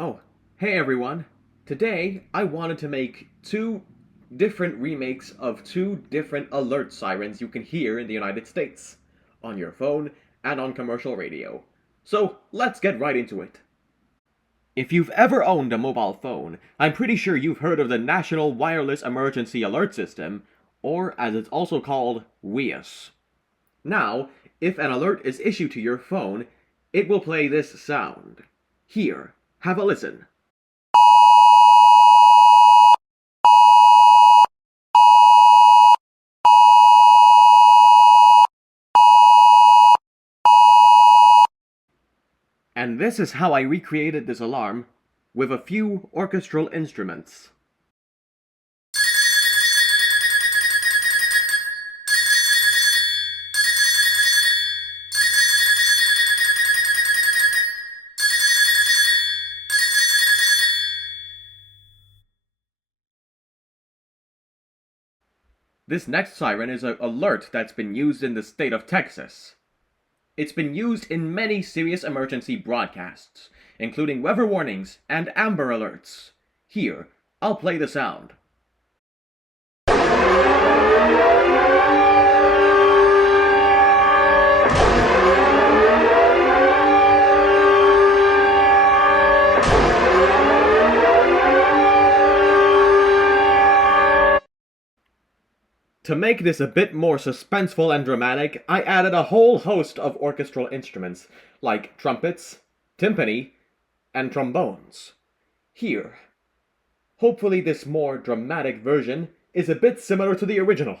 Oh, hey everyone. Today, I wanted to make two different remakes of two different alert sirens you can hear in the United States, on your phone and on commercial radio. So, let's get right into it. If you've ever owned a mobile phone, I'm pretty sure you've heard of the National Wireless Emergency Alert System, or as it's also called, WEAS. Now, if an alert is issued to your phone, it will play this sound. Here, have a listen. And this is how I recreated this alarm with a few orchestral instruments. This next siren is an alert that's been used in the state of Texas. It's been used in many serious emergency broadcasts, including weather warnings and amber alerts. Here, I'll play the sound. To make this a bit more suspenseful and dramatic, I added a whole host of orchestral instruments, like trumpets, timpani, and trombones. Here. Hopefully this more dramatic version is a bit similar to the original.